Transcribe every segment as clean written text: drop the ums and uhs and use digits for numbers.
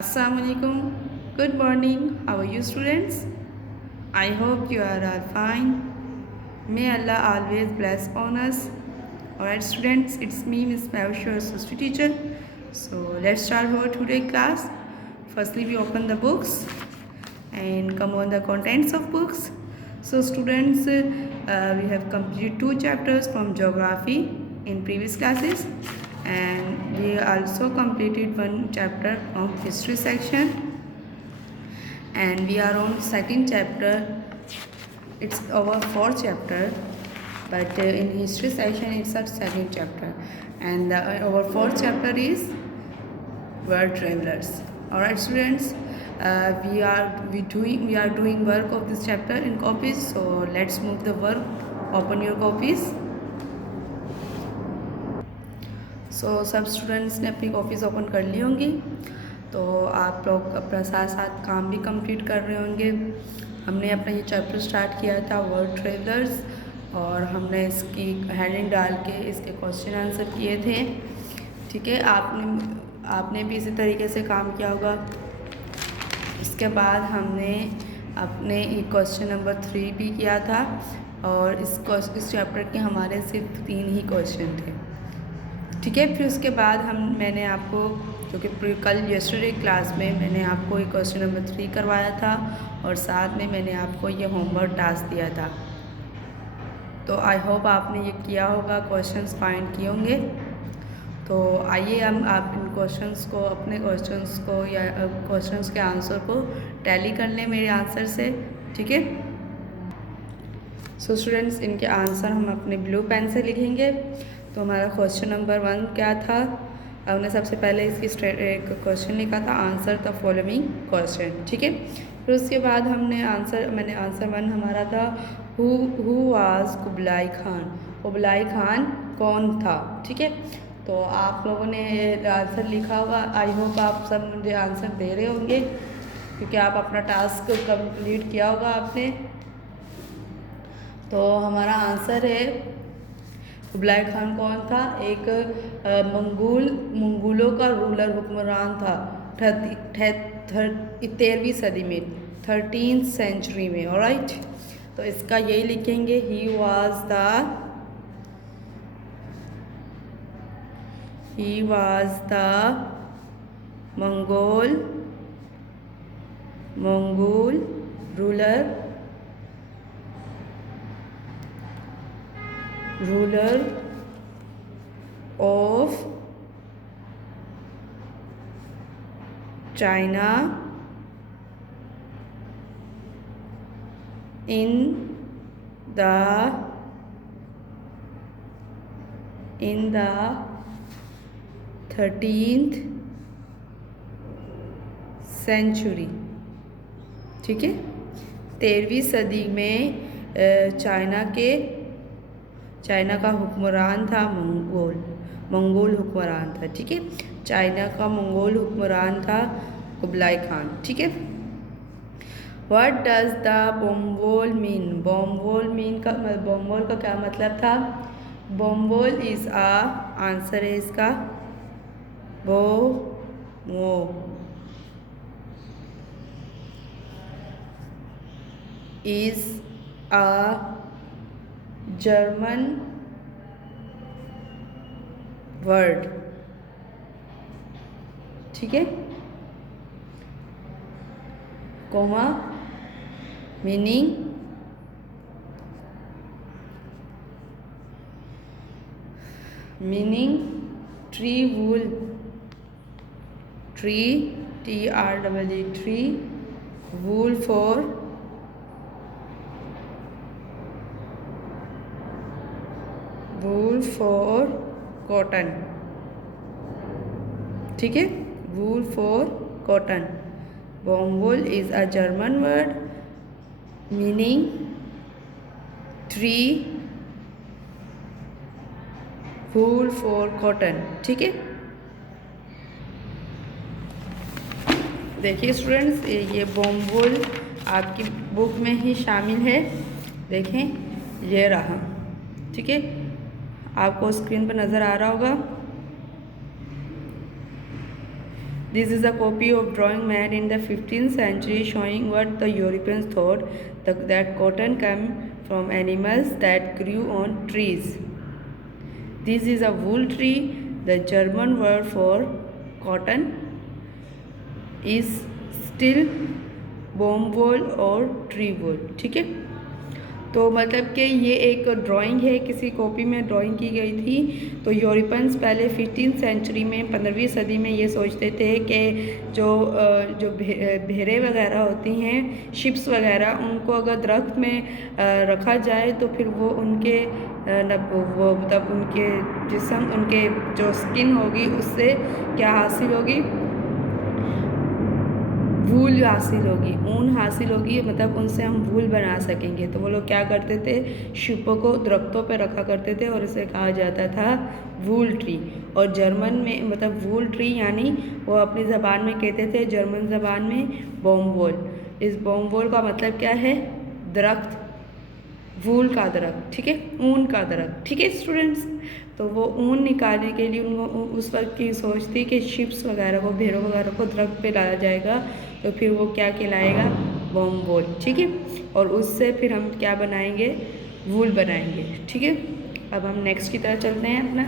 Assalamualaikum. Good morning. How are you, students? I hope you are all fine. May Allah always bless on us. Alright, students, it's me, Miss Payush, your history teacher. So let's start our today class. Firstly, we open the books and come on the contents of books. So, students, we have completed 2 chapters from geography in previous classes, and we also completed 1 chapter from history section, and we are on second chapter. It's our 4th chapter, but in history section it's our second chapter, and our 4th chapter is world travelers. All right, students, we are doing work of this chapter in copies. So let's move the work. Open your copies. सब students ने अपनी copies open कर ली होंगी, तो आप लोग अपना साथ साथ काम भी कंप्लीट कर रहे होंगे। हमने अपना ये चैप्टर स्टार्ट किया था वर्ल्ड ट्रेवलर्स, और हमने इसकी हेडिंग डाल के इसके क्वेश्चन आंसर किए थे। ठीक है, आपने भी इसी तरीके से काम किया होगा। इसके बाद हमने अपने क्वेश्चन नंबर 3 भी किया था, और इस चैप्टर के हमारे सिर्फ 3 ही क्वेश्चन थे। ठीक है, फिर उसके बाद मैंने आपको, जो कि कल यस्टरडे क्लास में मैंने आपको एक क्वेश्चन नंबर 3 करवाया था, और साथ में मैंने आपको ये होमवर्क टास्क दिया था। तो आई होप आपने ये किया होगा, क्वेश्चंस फाइंड किए होंगे। तो आइए हम आप इन क्वेश्चंस को, अपने क्वेश्चंस को या क्वेश्चंस के आंसर को टैली कर लें मेरे आंसर से। ठीक है, सो स्टूडेंट्स, इनके आंसर हम अपने ब्लू पेन से लिखेंगे। तो हमारा क्वेश्चन नंबर 1 क्या था? हमने सबसे पहले इसकी एक क्वेश्चन लिखा था, आंसर द फॉलोइंग क्वेश्चन। ठीक है, फिर उसके बाद मैंने आंसर 1 हमारा था, who was Kublai Khan. Kublai Khan कौन था? ठीक है, तो आप लोगों ने आंसर लिखा होगा। आई होप आप सब मुझे आंसर दे रहे होंगे, क्योंकि आप अपना टास्क कंप्लीट किया होगा आपने। तो हमारा आंसर है, कुबलाई खान कौन था? एक मंगोलों का रूलर, हुक्मरान था 13वीं सदी में, 13th सेंचुरी में। ऑलराइट, तो इसका यही लिखेंगे, he was the Mongol ruler of China in the 13th century. ठीक है, 13वीं सदी में चाइना का हुक्मरान था मंगोल हुक्मरान था। ठीक है, चाइना का मंगोल हुक्मरान था कुबलाई खान। ठीक है, what does the Baumwolle mean? Baumwolle का क्या मतलब था? बोमवोल इज आंसर है इसका, Baum is a German word. ठीक है, comma meaning tree wool, TREE tree, wool for cotton. ठीक है, wool for cotton. Baumwolle is a German word meaning tree, wool for cotton. ठीक है, देखिए स्टूडेंट्स, ये बोमवोल आपकी बुक में ही शामिल है। देखें, ये रहा। ठीक है, आपको स्क्रीन पर नज़र आ रहा होगा। This is a copy of drawing made in the 15th century showing what the Europeans thought that cotton came from animals that grew on trees. This is a wool tree. The German word for cotton is still baumwoll और tree wool. ठीक है, तो मतलब कि ये एक drawing है, किसी कॉपी में ड्राइंग की गई थी। तो यूरोपियंस पहले 15th सेंचुरी में 15वीं सदी में ये सोचते थे कि जो भेड़ें वगैरह होती हैं, शिप्स वगैरह, उनको अगर दरख्त में रखा जाए तो फिर वो उनके वो मतलब उनके जिस्म, उनके जो स्किन होगी उससे क्या हासिल होगी, वूल हासिल होगी, ऊन हासिल होगी, मतलब उनसे हम वूल बना सकेंगे। तो वो लोग क्या करते थे, शिपों को दरख्तों पे रखा करते थे और इसे कहा जाता था वूल ट्री। और जर्मन में मतलब वूल ट्री यानी वो अपनी ज़बान में कहते थे, जर्मन ज़बान में बाumwoll। इस बाumwoll का मतलब क्या है, दरख्त, वूल का दरख्त, ठीक है, ऊन का दरख्त। ठीक है स्टूडेंट्स, तो वो ऊन निकालने के लिए उनको उस वक्त की सोच थी कि शिप्स वगैरह को, भेड़ों वगैरह को दरख्त पे लाया जाएगा तो फिर वो क्या कहलाएगा, बाumwoll। ठीक है, और उससे फिर हम क्या बनाएंगे, वूल बनाएंगे। ठीक है, अब हम नेक्स्ट की तरफ चलते हैं अपना।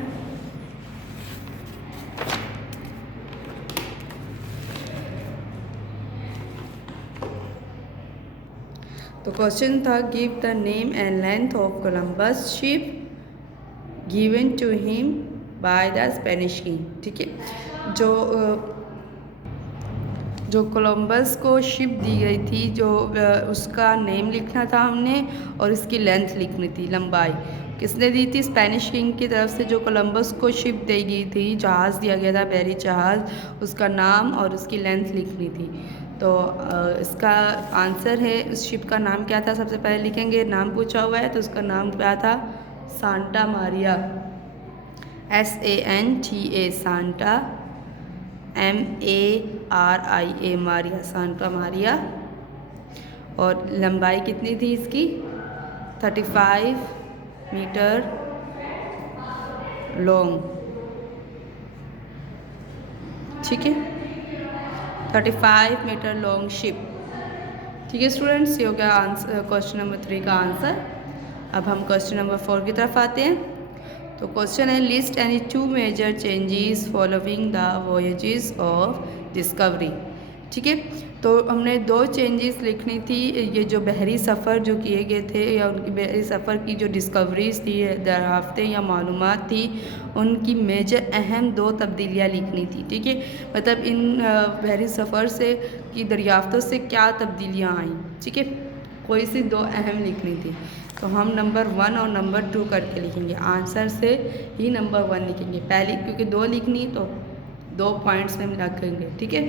तो क्वेश्चन था, give the name and length of Columbus ship given to him by the Spanish king. ठीक है, जो कोलंबस को शिप दी गई थी, जो उसका नेम लिखना था हमने और इसकी लेंथ लिखनी थी, लंबाई। किसने दी थी, स्पेनिश किंग की तरफ से जो कोलंबस को शिप दी गई थी, जहाज़ दिया गया था, बहरी जहाज़, उसका नाम और उसकी लेंथ लिखनी थी। तो इसका आंसर है, उस शिप का नाम क्या था, सबसे पहले लिखेंगे, नाम पूछा हुआ है तो उसका नाम क्या था, Santa Maria, SANTA, Santa, MARIA, Maria, Santa Maria. और लंबाई कितनी थी इसकी, 35 मीटर लॉन्ग। ठीक है, 35 मीटर लॉन्ग शिप। ठीक है स्टूडेंट्स, ये हो गया आंसर, क्वेश्चन नंबर 3 का आंसर। अब हम क्वेश्चन नंबर 4 की तरफ आते हैं। तो क्वेश्चन है, list any 2 major changes following the voyages of discovery. ठीक है, तो हमने 2 चेंजेस लिखनी थी, ये जो बहरी सफ़र जो किए गए थे या उनकी बहरी सफ़र की जो डिस्कवरीज थी, दरियाफ्तें या मालूमात थी, उनकी मेजर अहम 2 तब्दीलियाँ लिखनी थी। ठीक है, मतलब इन बहरी सफ़र से की दरियाफ्तों से क्या तब्दीलियाँ आई। ठीक है, कोई सी 2 अहम लिखनी थी। तो हम नंबर 1 और नंबर 2 करके लिखेंगे, आंसर से ही नंबर 1 लिखेंगे पहले, क्योंकि 2 लिखनी तो 2 पॉइंट्स में मिला करेंगे। ठीक है,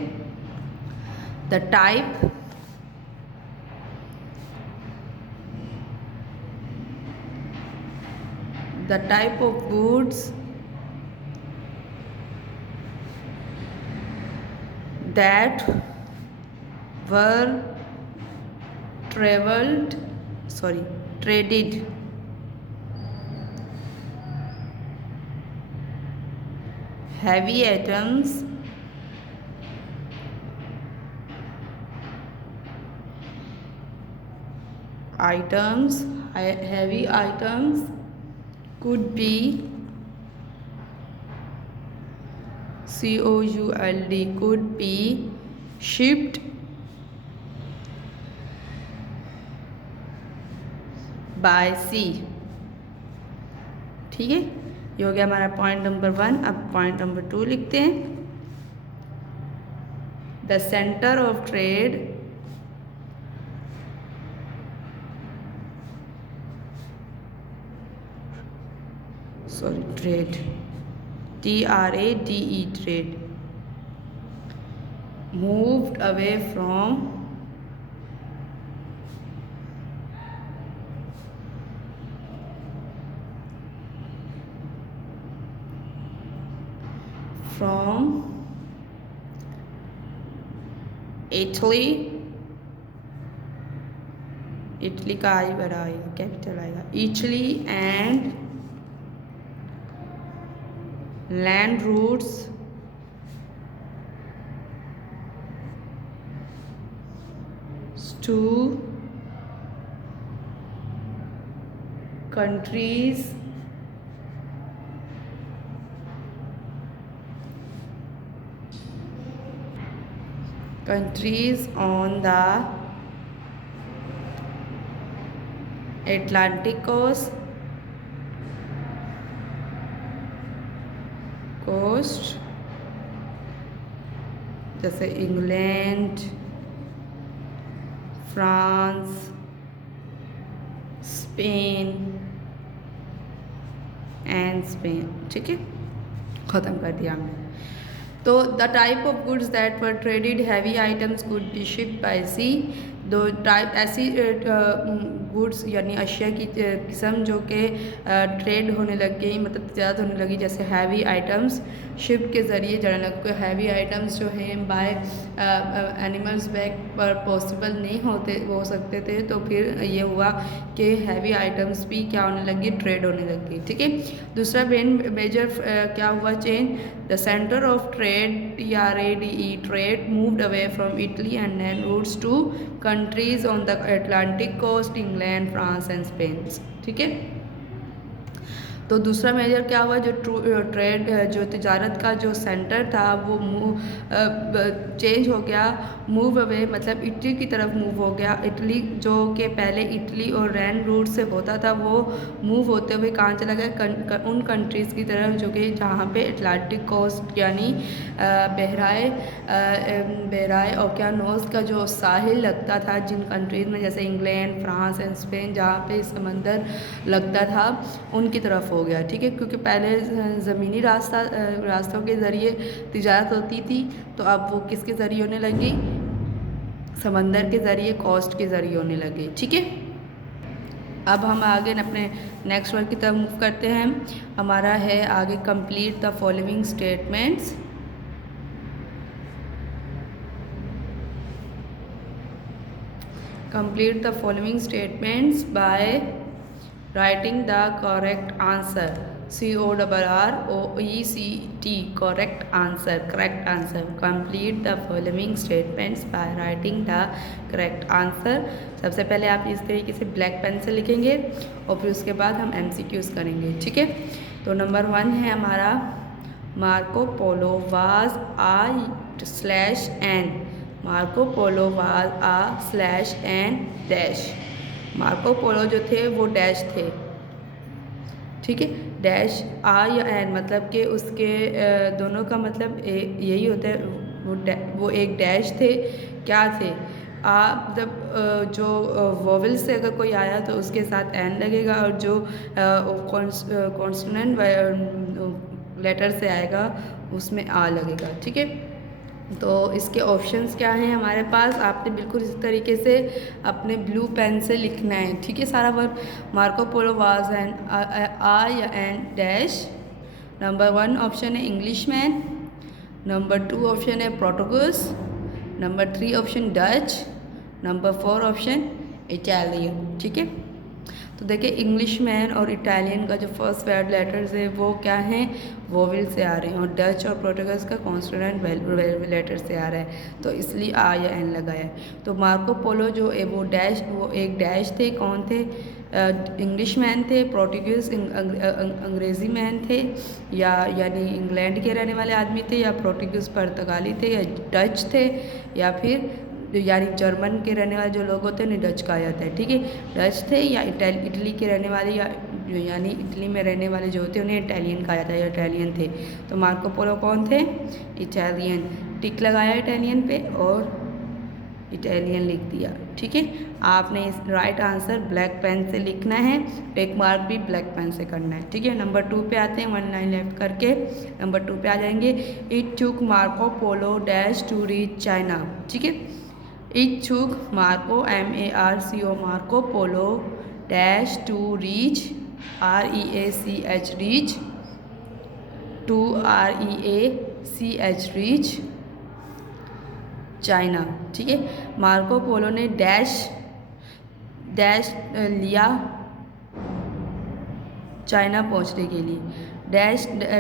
the type of goods that were traded heavy items heavy items could be COULD could be shipped by sea। ठीक है, ये हो गया हमारा पॉइंट नंबर 1। अब पॉइंट नंबर 2 लिखते हैं, the centre of trade TRADE trade moved away from Italy का आई बड़ा आएगा, कैपिटल आएगा, Italy and land routes to countries on the Atlantic coast जैसे England, France, Spain and Spain. ठीक है, ख़त्म कर दिया हमने। तो the type of goods that were traded, heavy items could be shipped by sea. दो टाइप ऐसी गुड्स यानी अशिया की किस्म जो कि ट्रेड होने लग गई, मतलब तजारत होने लगी, जैसे हैवी आइटम्स शिप के ज़रिए जाने लगे। हैवी आइटम्स जो हैं बाय एनिमल्स बैक पर पॉसिबल नहीं हो सकते थे, तो फिर ये हुआ कि हैवी आइटम्स भी क्या होने लगी, ट्रेड होने लगी। ठीक है, दूसरा मेजर क्या हुआ change, the centre of trade TRADE trade moved away from Italy and then routes to countries on the Atlantic coast, England, France and Spain. ठीक है, तो दूसरा मेजर क्या हुआ, जो ट्रेड जो तिजारत का जो सेंटर था वो चेंज हो गया, मूव अवे मतलब इटली की तरफ मूव हो गया। इटली जो कि पहले इटली और रैन रूट से होता था वो मूव होते हुए कहाँ चला गया, उन कंट्रीज़ की तरफ जो कि जहाँ पे अटलांटिक कोस्ट यानी बहराए ओकियानोस का जो साहिल लगता था, जिन कंट्रीज़ में जैसे इंग्लैंड, फ्रांस एंड स्पेन जहाँ पे समंदर लगता था उनकी तरफ हो गया। ठीक है, क्योंकि पहले ज़मीनी रास्तों के ज़रिए तिजारत होती थी, तो अब वो किसके ज़रिए होने लगी, समंदर के ज़रिए, कोस्ट के ज़रिए होने लगे। ठीक है, अब हम आगे अपने नेक्स्ट वर्ड की तरफ मूव करते हैं। हमारा है आगे complete the following statements. Complete the following statements by writing the correct answer, CORROECT correct answer, correct answer. Complete the following statements by writing the correct answer. सबसे पहले आप इस तरीके से ब्लैक पेन से लिखेंगे और फिर उसके बाद हम MCQs करेंगे। ठीक है, तो नंबर 1 है हमारा, Marco Polo was /n, Marco Polo was /n dash. Marco Polo जो थे वो डैश थे। ठीक है, डैश या एन मतलब कि उसके दोनों का मतलब यही होता है, वो एक डैश थे, क्या थे, मतलब जो वोवेल से अगर कोई आया तो उसके साथ एन लगेगा, और जो कॉन्सोनेंट लेटर से आएगा उसमें आ लगेगा। ठीक है, तो इसके ऑप्शंस क्या हैं हमारे पास, आपने बिल्कुल इसी तरीके से अपने ब्लू पेन से लिखना है। ठीक है, सारा word Marco Polo was an या एन डैश। नंबर 1 ऑप्शन है इंग्लिश मैन, नंबर 2 ऑप्शन है Portuguese, number 3 option Dutch, number 4 option Italian. ठीक है, तो देखिए इंग्लिश मैन और इटालियन का जो फर्स्ट वर्ड लेटर्स है वो क्या हैं, वोवेल से आ रहे हैं, और डच और पोर्टुगीज का कॉन्सोनेंट लेटर से आ रहा है, तो इसलिए आ या एन लगाया है। तो मार्को पोलो जो है वो एक डैश थे, कौन थे, इंग्लिश मैन थे, पोर्टुगीज अंग्रेज़ी मैन थे, यानी इंग्लैंड के रहने वाले आदमी थे, या पोर्टुगीज पुर्तगाली थे, या डच थे, या फिर यानी जर्मन के रहने वाले जो लोग होते हैं उन्हें डच कहा जाता है। ठीक है, डच थे, या इटली के रहने वाले, या यानी इटली में रहने वाले जो होते हैं उन्हें इटालियन कहा जाता है, या इटालियन थे। तो मार्को पोलो कौन थे, इटालियन। टिक लगाया इटालियन पे और इटालियन लिख दिया। ठीक है, आपने इस राइट आंसर ब्लैक पेन से लिखना है, टेक मार्क भी ब्लैक पेन से करना है। ठीक है, नंबर 2 पे आते हैं, 1 लाइन लेफ्ट करके नंबर 2 पे आ जाएंगे। It took Marco Polo dash to reach China. ठीक है, it took Marco MARCO Marco Polo dash to reach REACH reach to REACH reach China. ठीक है, मार्को पोलो ने डैश लिया चाइना पहुंचने के लिए,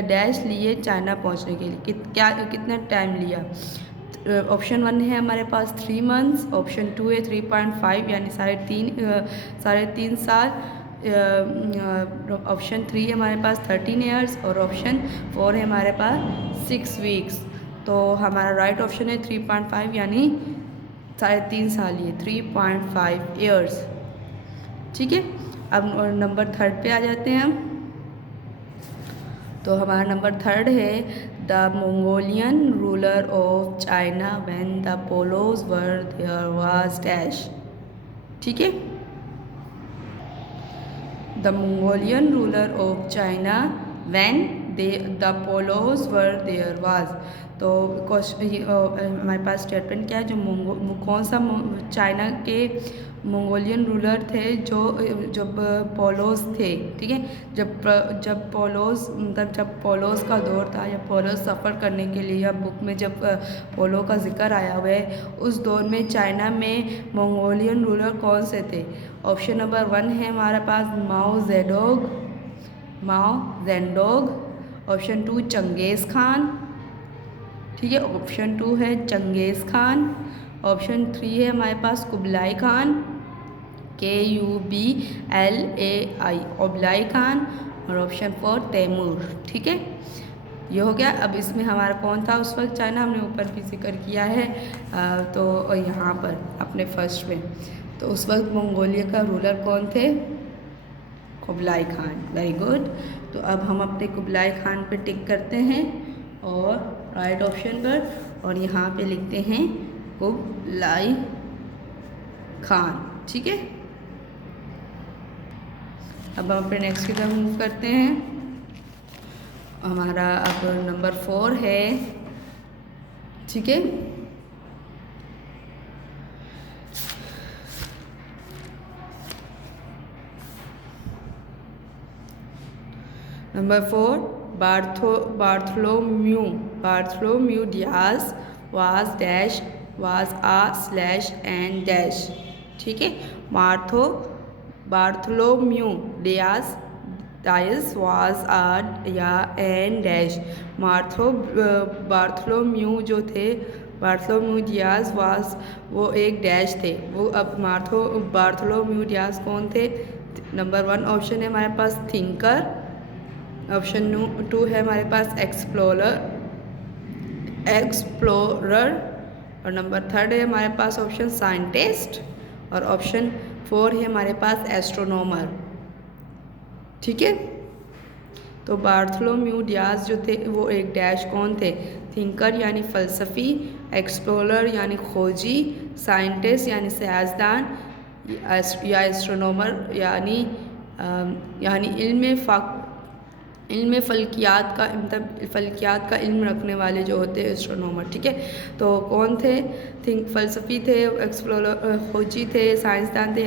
डैश लिए चाइना पहुंचने के लिए कितना टाइम लिया, ऑप्शन 1 है हमारे पास 3 मंथ्स, ऑप्शन 2 है 3.5 यानी 3.5 साल, ऑप्शन 3 है हमारे पास 13 ईयर्स और ऑप्शन 4 है हमारे पास 6 वीक्स। तो हमारा राइट ऑप्शन है 3.5 यानी 3.5 साल, ये 3.5 ईयर्स। ठीक है, अब नंबर 3 पे आ जाते हैं हम। तो हमारा नंबर 3 है the Mongolian ruler of China when the Polos were there was dash. ठीक है, the Mongolian ruler of China when the Polos were there was. तो हमारे पास स्टेटमेंट क्या है, जो कौन सा चाइना के मंगोलियन रूलर थे जो जब पोलोस थे। ठीक है, जब पोलोस का दौर था या पोलोस सफ़र करने के लिए या बुक में जब पोलो का जिक्र आया हुआ है, उस दौर में चाइना में मंगोलियन रूलर कौन से थे। ऑप्शन नंबर 1 है हमारे पास Mao Zedong, option 2 Genghis Khan. ठीक है, ऑप्शन 2 है चंगेज़ खान, ऑप्शन 3 है हमारे पास Kublai Khan, KUBLAI Kublai Khan, और ऑप्शन 4 तैमूर। ठीक है, ये हो गया। अब इसमें हमारा कौन था उस वक्त चाइना, हमने ऊपर भी जिक्र किया है तो यहाँ पर अपने फर्स्ट में, तो उस वक्त मंगोलिया का रूलर कौन थे, कुबलाई खान। Very good. तो अब हम अपने कुबलाई खान पे टिक करते हैं और राइट ऑप्शन पर, और यहाँ पे लिखते हैं कुबलाई खान। ठीक है, अब हम अपने नेक्स्ट की तरफ मूव करते हैं। हमारा अब नंबर 4 है। ठीक है, number 4 Bartholomew Diaz was dash was /and dash. ठीक है, बार्थोलोम्यू डियाज वाज या एन डैश। बार्थोलोम्यू जो थे, बार्थोलोम्यू डियाज वाज वो एक डैश थे वो। अब बार्थोलोम्यू डियाज कौन थे। नंबर 1 ऑप्शन है हमारे पास थिंकर, ऑप्शन 2 है हमारे पास एक्सप्लोरर, और नंबर 3 है हमारे पास ऑप्शन साइंटिस्ट, और ऑप्शन 4 है हमारे पास एस्ट्रोनॉमर। ठीक है, तो बार्थोलोम्यू डियाज जो थे वो एक डैश कौन थे, थिंकर यानी फ़लसफ़ी, एक्सप्लोरर यानी खोजी, साइंटिस्ट यानी सियासतदान, या एस्ट्रोनॉमर यानी इल्म फल्कियात का, मतलब फल्कियात का इल्म रखने वाले जो होते हैं एस्ट्रोनॉमर। ठीक है, तो कौन थे, फ़लसफ़ी थे, एक्सप्लोरर खोजी थे, साइंसदान थे,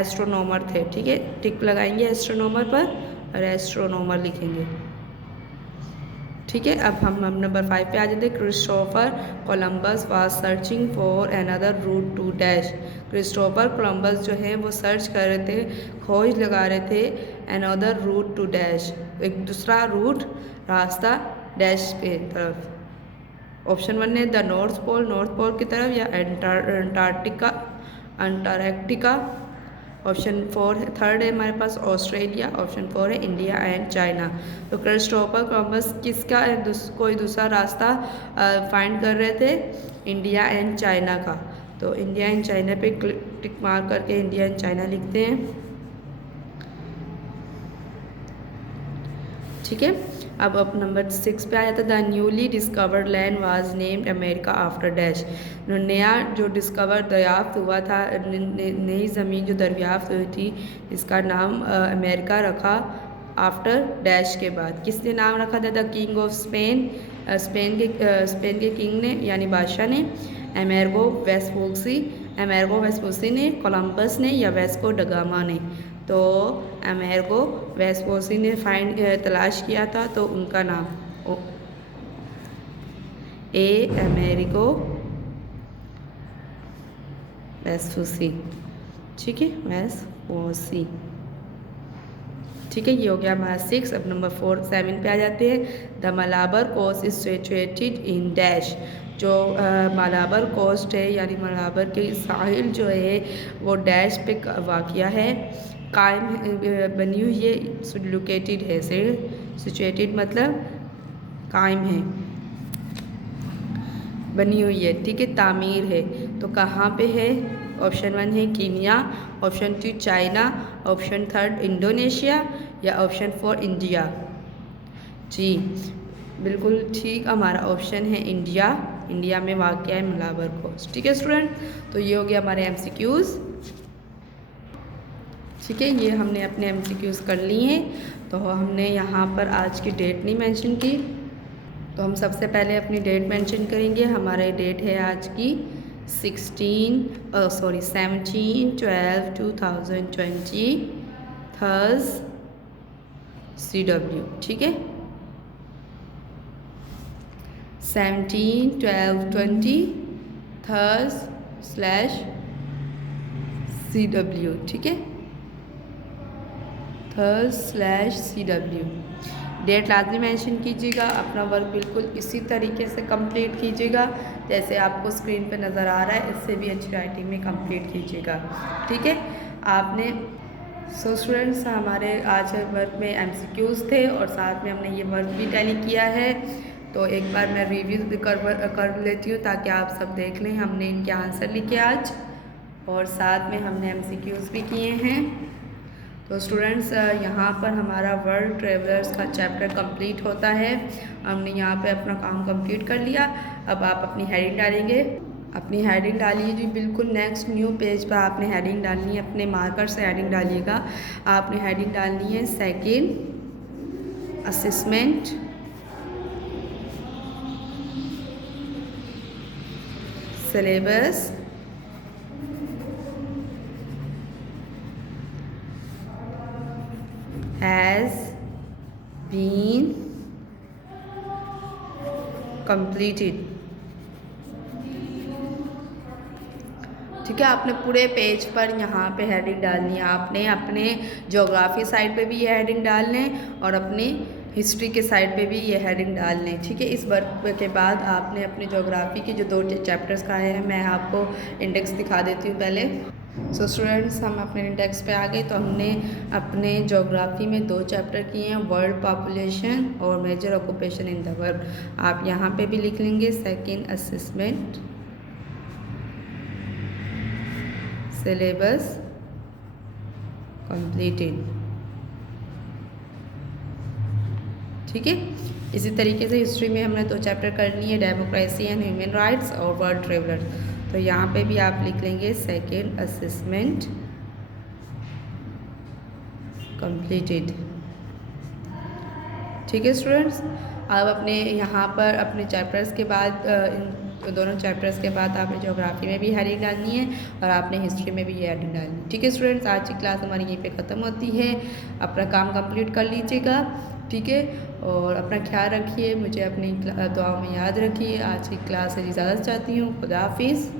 एस्ट्रोनॉमर थे। ठीक है, टिक लगाएंगे एस्ट्रोनॉमर पर और एस्ट्रोनॉमर लिखेंगे। ठीक है, अब हम नंबर 5 पे आ जाते हैं। Christopher Columbus was searching for another route to dash. Christopher Columbus जो हैं वो सर्च कर रहे थे, खोज लगा रहे थे अनदर रूट टू डैश, एक दूसरा रूट, रास्ता डैश पे तरफ। ऑप्शन 1 है द नॉर्थ पोल की तरफ, या अंटार्कटिका। ऑप्शन 3 है हमारे पास ऑस्ट्रेलिया, ऑप्शन 4 है इंडिया एंड चाइना। तो क्रिस्टोफर कोलंबस किसका कोई दूसरा रास्ता फाइंड कर रहे थे, इंडिया एंड चाइना का। तो इंडिया एंड चाइना पे टिक मार करके इंडिया एंड चाइना लिखते हैं। ठीक है, अब नंबर 6 पे आ जाता है। The newly discovered land was named America after dash. नया जो दरियाफ्त हुआ था, नई ज़मीन जो दरियाफ्त हुई थी, इसका नाम अमेरिका रखा आफ्टर डैश के बाद। किसने नाम रखा था, द किंग ऑफ स्पेन के किंग ने यानी बादशाह ने, अमेरिगो वेस्पुसी ने, कोलंबस ने, या वेस्को ड गामा ने। तो अमेरिगो वेस्पुसी ने तलाश किया था, तो उनका नाम अमेरिगो वेस्पुसी। ठीक है, वेस्पुसी। ठीक है, ये हो गया हमारा 6। अब नंबर 7 पे आ जाते हैं। The Malabar coast is situated in dash. जो मालाबर कोस्ट है यानी मालाबर के साहिल जो है वो डैश पे वाक़या है, कायम बनी हुई है, लोकेटेड है से सिचुएटेड मतलब कायम है, बनी हुई है, ठीक है, तामीर है। तो कहाँ पे है? ऑप्शन 1 है Kenya, option 2 China, option 3 Indonesia या ऑप्शन 4 इंडिया। जी बिल्कुल ठीक, हमारा ऑप्शन है इंडिया। इंडिया में वाक़या है मालाबर कोस्ट। ठीक है स्टूडेंट, तो ये हो गया हमारे MCQs। ठीक है, ये हमने अपने MCQs कर लिए हैं। तो हमने यहाँ पर आज की डेट नहीं मेंशन की, तो हम सबसे पहले अपनी डेट मेंशन करेंगे। हमारी डेट है आज की 17/12/2020 थर्स CW। ठीक है, 17/12/20 थर्स/CW। ठीक है, थर्स/CW। डेट लाजमी मेंशन कीजिएगा। अपना वर्क बिल्कुल इसी तरीके से कंप्लीट कीजिएगा जैसे आपको स्क्रीन पे नज़र आ रहा है, इससे भी अच्छी राइटिंग में कंप्लीट कीजिएगा। ठीक है, आपने स्टूडेंट्स हमारे आज वर्क में MCQs थे और साथ में हमने ये वर्क भी टैली किया है। तो एक बार मैं रिव्यू कर लेती हूँ ताकि आप सब देख लें। हमने इनके आंसर लिखे आज और साथ में हमने MCQs भी किए हैं। तो स्टूडेंट्स यहाँ पर हमारा वर्ल्ड ट्रेवलर्स का चैप्टर कंप्लीट होता है। हमने यहाँ पे अपना काम कंप्लीट कर लिया। अब आप अपनी हेडिंग डालेंगे, अपनी हेडिंग डालिए जी। बिल्कुल नेक्स्ट न्यू पेज पर आपने हेडिंग डालनी है, अपने मार्कर से हेडिंग डालिएगा। आपने हेडिंग डालनी है second assessment syllabus has been completed। ठीक है, आपने पूरे पेज पर यहाँ पे हेडिंग डालनी है। आपने अपने ज्योग्राफी साइड पे भी ये हेडिंग डालने हैं और अपनी हिस्ट्री के साइड पे भी ये हेडिंग डालने हैं। ठीक है, इस वर्क के बाद आपने अपने ज्योग्राफी के जो 2 चैप्टर्स का है, मैं आपको इंडेक्स दिखा देती हूँ पहले। सो स्टूडेंट्स हम अपने इंडेक्स पे आ गए। तो हमने अपने ज्योग्राफी में 2 चैप्टर किए हैं, वर्ल्ड पॉपुलेशन और major occupation in the world. आप यहाँ पे भी लिख लेंगे सेकंड असेसमेंट सिलेबस कंप्लीटेड। ठीक है, इसी तरीके से हिस्ट्री में हमने 2 चैप्टर कर लिए, डेमोक्रेसी एंड ह्यूमन राइट्स और वर्ल्ड ट्रेवलर। तो यहाँ पे भी आप लिख लेंगे सेकेंड असेसमेंट कंप्लीटेड। ठीक है स्टूडेंट्स, अब अपने यहाँ पर अपने चैप्टर्स के बाद इन दोनों चैप्टर्स के बाद आपने ज्योग्राफी में भी हेडिंग डालनी है और आपने हिस्ट्री में भी ये हेडिंग डालनी है। ठीक है स्टूडेंट्स, आज की क्लास हमारी यहीं पे ख़त्म होती है। अपना काम कंप्लीट कर लीजिएगा। ठीक है, और अपना ख्याल रखिए, मुझे अपनी दुआओं में याद रखिए। आज की क्लास से इजाज़त चाहती हूँ। खुदा हाफिज़।